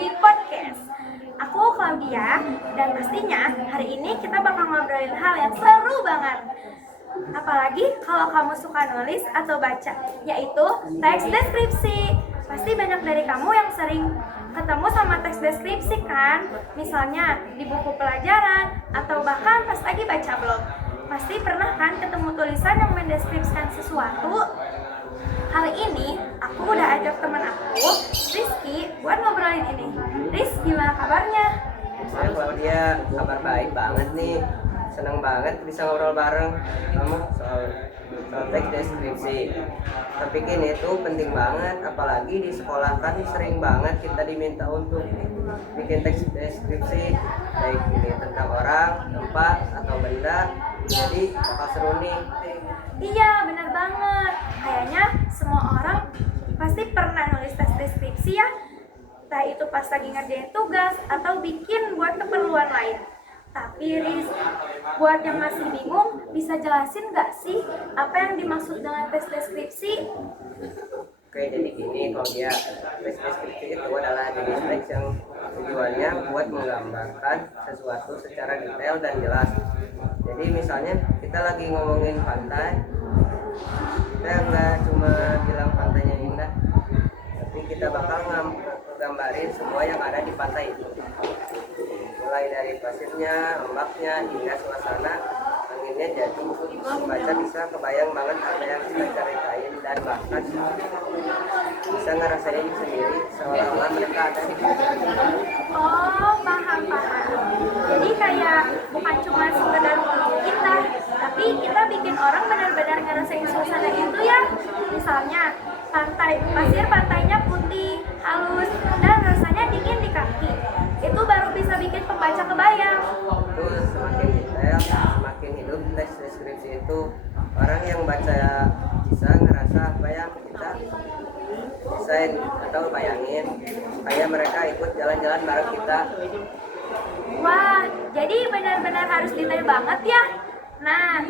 di podcast. Aku Claudia, dan pastinya hari ini kita bakal ngobrolin hal yang seru banget. Apalagi kalau kamu suka nulis atau baca, yaitu teks deskripsi. Pasti banyak dari kamu yang sering ketemu sama teks deskripsi kan? Misalnya di buku pelajaran atau bahkan pas lagi baca blog. Pasti pernah kan ketemu tulisan yang mendeskripsikan sesuatu? Kali ini aku udah ajak teman aku, Rizky, buat ngobrolin ini. Riz, gimana kabarnya? Saya Claudia, kabar baik banget nih. Senang banget bisa ngobrol bareng kamu soal teks deskripsi. Topik ini tuh penting banget, apalagi di sekolah kan sering banget kita diminta untuk bikin teks deskripsi, baik ini tentang orang, tempat, atau benda. Jadi bakal seru nih. Iya, benar banget. Kayaknya semua orang pasti pernah nulis teks deskripsi ya. Entah itu pas lagi ngerjain tugas atau bikin buat keperluan lain. Tapi Riz, buat yang masih bingung, bisa jelasin nggak sih apa yang dimaksud dengan teks deskripsi? Oke, jadi gini, kalau dia teks deskripsi itu adalah jenis teks yang tujuannya buat menggambarkan sesuatu secara detail dan jelas. Jadi misalnya kita lagi ngomongin pantai, kita nggak cuma bilang pantainya indah, tapi kita bakal gambarin semua yang ada di pantai itu. Mulai dari pasirnya, ombaknya, hingga suasana anginnya, jadi membaca bisa kebayang banget apa yang kita ceritain dan bahkan bisa ngerasain sendiri seolah-olah mereka ada di pantai. Oh, paham. Jadi kayak bukan cuma sekedar ngomong indah, tapi kita bikin orang benar-benar ngerasain suasana itu ya. Misalnya, pasir pantainya putih, halus, dan rasanya dingin di kaki. Itu baru bisa bikin pembaca kebayang. Itu semakin detail, semakin hidup teks deskripsi itu. Orang yang baca bisa ngerasa apa yang kita desain atau bayangin, kayak mereka ikut jalan-jalan bareng kita. Wah, jadi benar-benar harus detail banget ya. Nah,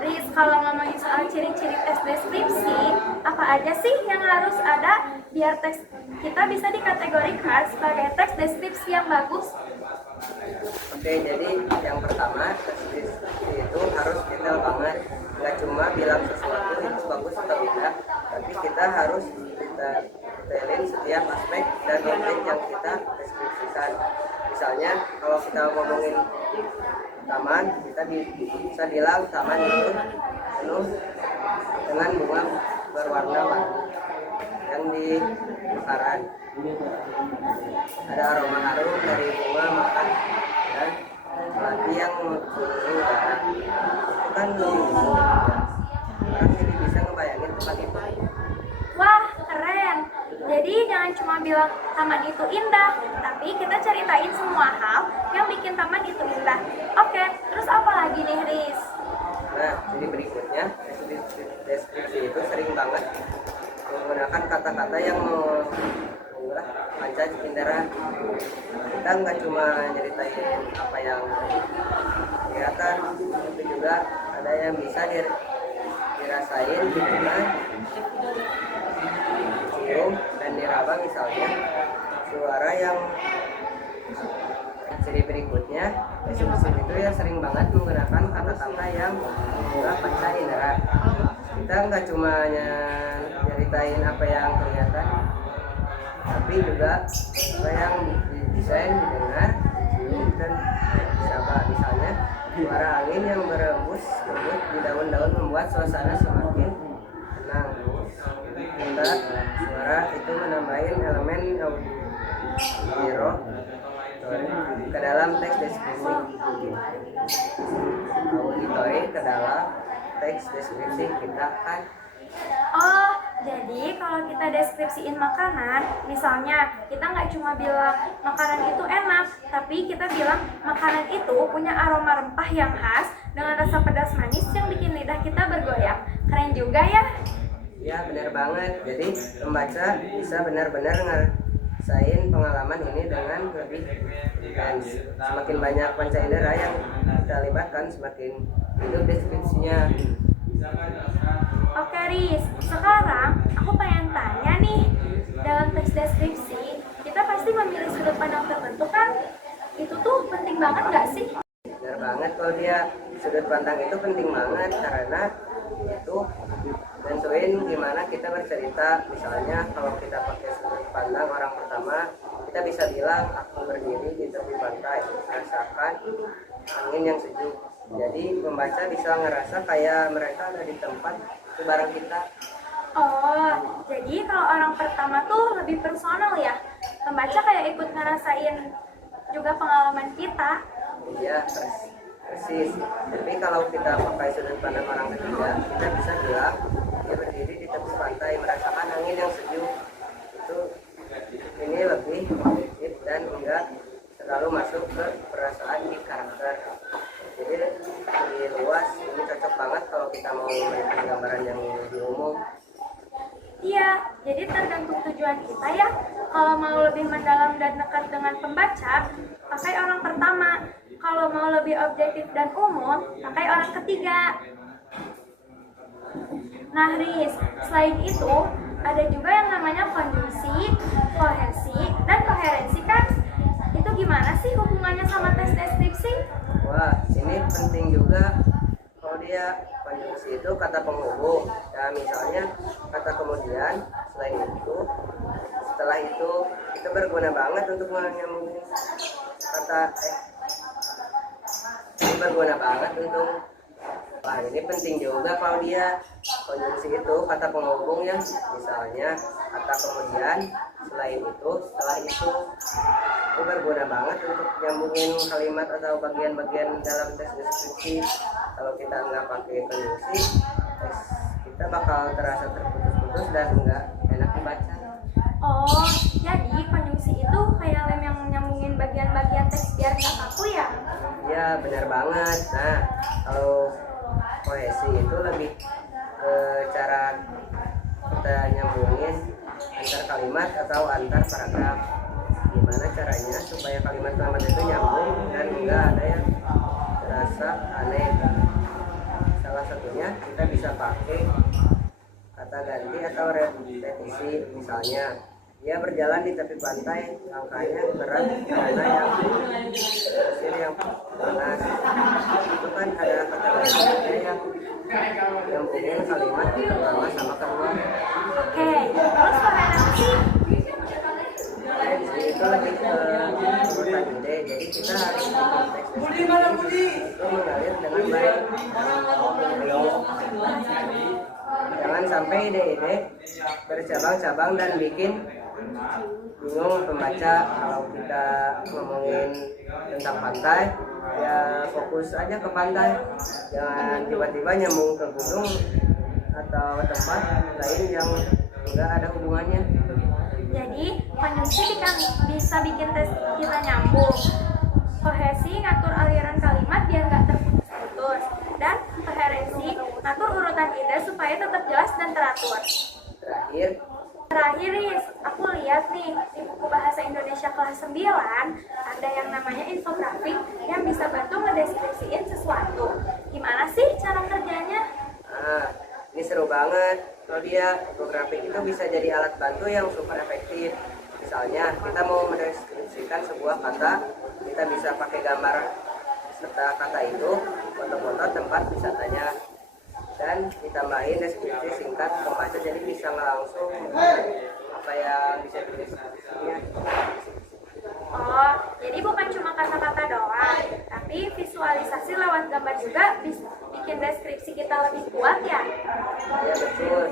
Riz, kalau ngomongin soal ciri-ciri teks deskripsi, apa aja sih yang harus ada biar teks kita bisa dikategorikan sebagai teks deskripsi yang bagus? Oke, jadi yang pertama, teks deskripsi itu harus detail banget. Nggak cuma bilang sesuatu itu bagus atau tidak, tapi kita harus detailin setiap aspek dan objek yang kita deskripsikan. Misalnya, kalau kita ngomongin taman, kita bisa bilang taman itu penuh dengan bunga berwarna-warni yang di mekaran. Ada aroma harum dari bunga mekar dan melati yang mengelilingi udara. Itu kan orang jadi bisa ngebayangin tempat itu. Wah, keren. Jadi jangan cuma bilang taman itu indah, tapi kita ceritain semua hal yang bikin taman itu indah. Oke, terus apa lagi nih, Riz? Nah, jadi berikutnya, deskripsi itu sering banget menggunakan kata-kata yang mengulah panca indera. Kita nggak cuma nyeritain apa yang kelihatan, tapi juga ada yang bisa dirasain, didengar, dicium, dan diraba. Misalnya suara yang. Ciri berikutnya, deskripsi itu ya sering banget menggunakan kata-kata yang mengulah panca indera. Kita nggak cuma nyeritain apa yang kelihatan, tapi juga apa yang didesain, didengar, dicium, dan diraba. Misalnya suara angin yang berembus lembut di daun-daun membuat suasana semakin tenang. Kita suara itu menambahin elemen audio ke dalam teks deskripsi. Auditori ke dalam teks deskripsi kita kan. Oh, jadi kalau kita deskripsiin makanan, misalnya kita nggak cuma bilang makanan itu enak, tapi kita bilang makanan itu punya aroma rempah yang khas dengan rasa pedas manis yang bikin lidah kita bergoyang. Keren juga ya. Ya, benar banget. Jadi pembaca bisa benar-benar ngerasain pengalaman ini dengan lebih intens. Semakin banyak panca indera yang kita libatkan, semakin hidup deskripsinya. Oke Riz, sekarang aku pengen tanya nih, dalam teks deskripsi kita pasti pandang tertentu kan itu tuh penting banget nggak sih? Benar banget kalau dia sudut pandang itu penting banget karena itu nentuin gimana kita bercerita. Misalnya kalau kita pakai sudut pandang orang pertama, kita bisa bilang aku berdiri di tepi pantai merasakan angin yang sejuk. Jadi pembaca bisa ngerasa kayak mereka ada di tempat itu bareng kita. Oh, jadi kalau orang pertama tuh lebih personal ya. Pembaca kayak ikut ngerasain juga pengalaman kita. Iya, persis. Tapi kalau kita pakai sudut pandang orang ketiga, kita bisa bilang dia berdiri di tepi pantai merasakan angin yang sejuk. Itu ini lebih positif dan enggak terlalu masuk ke perasaan di karakter. Jadi lebih luas. Ini cocok banget kalau kita mau memberikan gambaran yang lebih umum. Iya, jadi tergantung tujuan kita ya. Kalau mau lebih mendalam dan dekat dengan pembaca, pakai orang pertama. Kalau mau lebih objektif dan umum, pakai orang ketiga. Nah, Riz, selain itu, ada juga yang namanya konjungsi, kohesi, dan koherensi kan? Itu gimana sih hubungannya sama tes deskripsi? Wah, ini penting juga. Kalau dia konjungsi itu kata penghubung. Ya, misalnya kata kemudian, selain itu, setelah itu, itu berguna banget untuk menyambungin kata ini berguna banget untuk. Wah, ini penting juga kalau dia konjungsi itu kata penghubung ya. Misalnya kata kemudian, selain itu, setelah itu berguna banget untuk nyambungin kalimat atau bagian-bagian dalam tes deskripsi. Kalau kita nggak pakai konjungsi, tes kita bakal terasa terputus-putus dan nggak enak dibaca. Oh, jadi konjungsi itu kayak lem yang nyambungin bagian-bagian teks biar nggak kaku ya? Ya, benar banget. Nah, kalau kohesi itu lebih ke cara kita nyambungin antar kalimat atau antar paragraf. Gimana caranya supaya kalimat-kalimat itu nyambung dan enggak ada yang terasa aneh. Salah satunya kita bisa pakai kata ganti atau repetisi. Misalnya dia berjalan di tepi pantai, langkahnya berat karena yang pasir yang panas. Itu kan ada kata ganti yang nyambungin kalimat pertama sama kedua. Oke, terus koherensi? Itu lebih ke urutan ide, jadi kita harus bikin teks itu mengalir dengan baik. Jangan sampai ide-ide bercabang-cabang dan bikin bingung pembaca. Kalau kita ngomongin tentang pantai, ya fokus aja ke pantai, jangan tiba-tiba nyambung ke gunung atau tempat lain yang enggak ada hubungannya. Jadi, konjungsi bisa bikin tes kita nyambung. Kohesi ngatur aliran kalimat biar nggak terputus-putus. Dan koherensi ngatur urutan ide supaya tetap jelas dan teratur. Terakhir, Riz, aku lihat nih di buku Bahasa Indonesia kelas 9 ada yang namanya infografik yang bisa bantu ngedeskripsiin sesuatu. Gimana sih cara kerjanya? Ini seru banget. Kalau dia infografik itu bisa jadi alat bantu yang super efektif. Misalnya kita mau mendeskripsikan sebuah kata, kita bisa pakai gambar serta kata itu, foto-foto tempat wisatanya, dan ditambahin deskripsi singkat pembaca, jadi bisa langsung apa yang bisa dideskripsinya. Oh, jadi bukan cuma kata-kata doang, tapi visualisasi lewat gambar juga bikin deskripsi kita lebih kuat ya? Ya betul,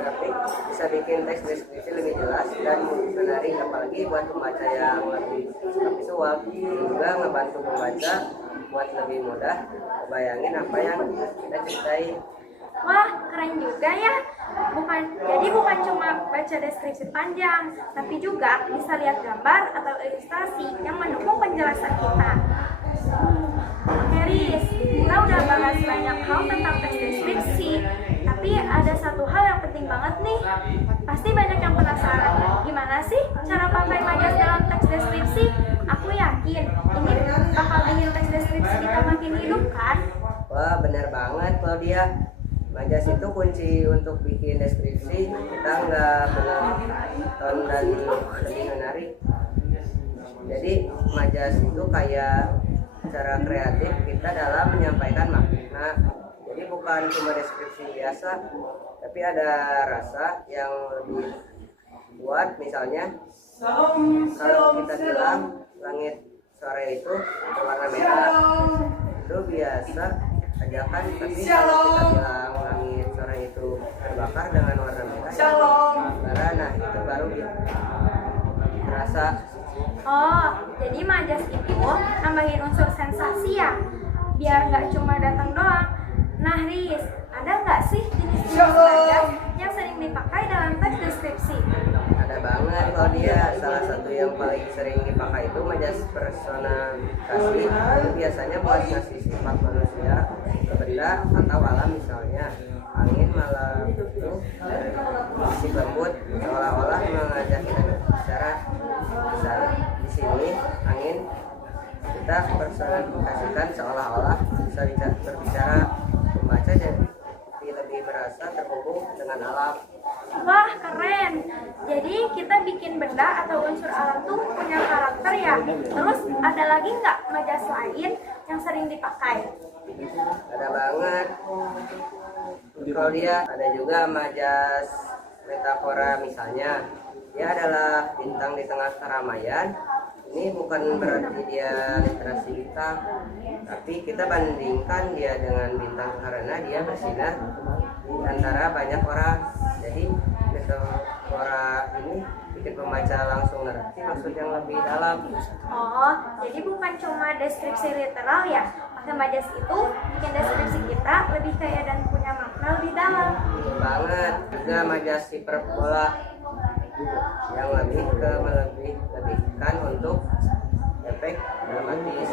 tapi bisa bikin teks deskripsi lebih jelas dan menarik, apalagi buat pembaca yang lebih visual. Juga ngebantu pembaca buat lebih mudah bayangin apa yang kita ceritain. Wah, keren juga ya. Jadi bukan cuma baca deskripsi panjang, tapi juga bisa lihat gambar atau ilustrasi yang mendukung penjelasan kita. Oke, Riz, kita udah bahas banyak hal tentang teks deskripsi, tapi ada satu hal yang penting banget nih. Pasti banyak yang penasaran, gimana sih cara pakai majas dalam teks deskripsi? Aku yakin ini bakal bikin teks deskripsi kita makin hidup kan? Wah, benar banget kalau dia. Majas itu kunci untuk bikin deskripsi kita nggak monoton dan lebih menarik. Jadi majas itu kayak cara kreatif kita dalam menyampaikan makna. Jadi bukan cuma deskripsi biasa, tapi ada rasa yang lebih kuat. Misalnya kalau kita bilang langit sore itu berwarna merah, itu biasa aja kan. Tapi kalau kita bilang langit sore itu terbakar dengan warna merah, nah itu baru terasa. Oh, jadi majas itu nambahin unsur sensasi ya, biar nggak cuma datang doang. Nah, Riz, ada nggak sih jenis-jenis majas yang sering dipakai dalam teks deskripsi? Ada banget kalau dia. Salah satu yang paling sering dipakai itu majas personifikasi. Itu biasanya buat ngasih sifat manusia ke benda atau alam, misalnya angin malam itu si lembut seolah-olah mengajak kita berbicara. Misal di sini angin kita personifikasikan seolah-olah bisa berbicara. Membaca jadi lebih merasa terhubung dengan alam. Wah, keren. Jadi kita bikin benda atau unsur alam tuh punya karakter ya. Terus ada lagi nggak majas lain yang sering dipakai? Ada banget. Kalau dia ada juga majas metafora, misalnya dia adalah bintang di tengah keramaian. Ini bukan berarti dia literasi bintang, tapi kita bandingkan dia dengan bintang karena dia bersinar di antara banyak orang. Jadi metafora ini bikin pembaca langsung ngerti maksud yang lebih dalam. Oh, jadi bukan cuma deskripsi literal ya. Pakai majas itu bikin deskripsi kita lebih kaya dan punya makna lebih dalam. Banget. Juga majas hiperbola yang melebihkan untuk efek dramatis.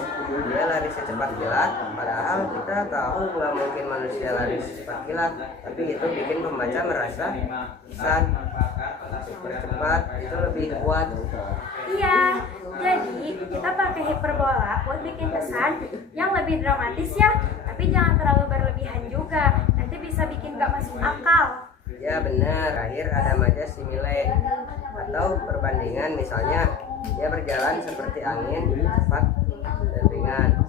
Dia lari secepat kilat, padahal kita tahu nggak mungkin manusia lari secepat kilat, tapi itu bikin pembaca merasa kesan super cepat itu lebih kuat. Iya, jadi kita pakai hiperbola buat bikin kesan yang lebih dramatis ya, tapi jangan terlalu berlebihan juga, nanti bisa bikin gak masuk akal. Ya benar. Terakhir ada majas simile atau perbandingan, misalnya dia berjalan seperti angin, cepat dan ringan.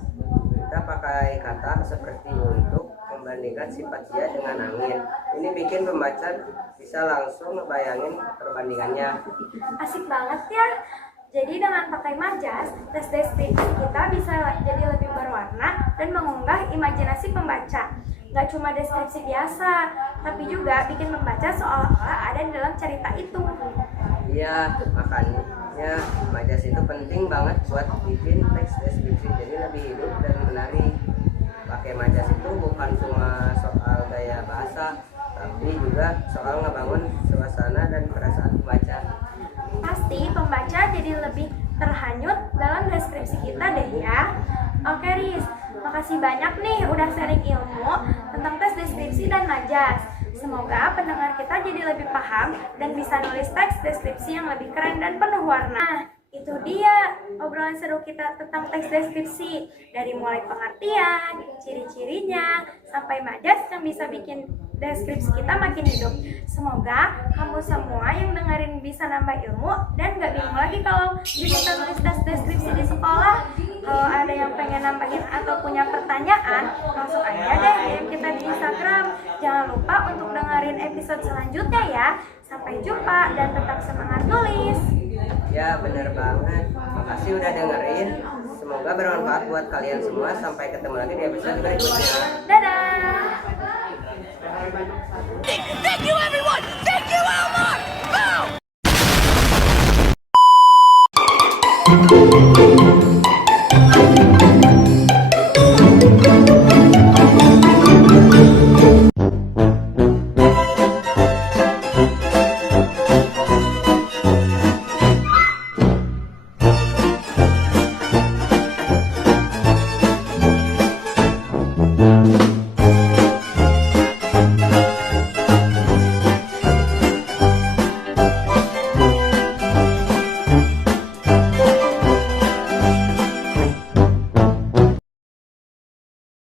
Kita pakai kata seperti untuk membandingkan sifat dia dengan angin. Ini bikin pembaca bisa langsung ngebayangin perbandingannya. Asik banget ya. Jadi dengan pakai majas, tes deskripsi kita bisa jadi lebih berwarna dan mengunggah imajinasi pembaca. Gak cuma deskripsi biasa, tapi juga bikin membaca seolah-olah ada di dalam cerita itu. Iya, makanya majas itu penting banget buat bikin teks deskripsi jadi lebih hidup dan menarik. Pakai majas itu bukan cuma soal gaya bahasa, tapi juga soal ngebangun suasana dan perasaan pembaca. Pasti pembaca jadi lebih terhanyut dalam deskripsi kita deh ya. Oke Riz, makasih banyak nih udah sharing ilmu tentang tes deskripsi dan majas. Semoga pendengar kita jadi lebih paham dan bisa nulis teks deskripsi yang lebih keren dan penuh warna. Nah, itu dia obrolan seru kita tentang teks deskripsi. Dari mulai pengertian, ciri-cirinya, sampai majas yang bisa bikin deskripsi kita makin hidup. Semoga kamu semua yang dengerin bisa nambah ilmu dan gak bingung lagi kalau kita nulis tes deskripsi di sekolah. Kalau ada yang pengen nambahin atau punya pertanyaan, langsung aja deh DM kita di Instagram. Jangan lupa untuk dengerin episode selanjutnya ya. Sampai jumpa dan tetap semangat tulis. Ya bener banget. Makasih udah dengerin. Semoga bermanfaat buat kalian semua. Sampai ketemu lagi di episode berikutnya. Dadah. Thank you, everyone! Thank you, Elmar! Boom!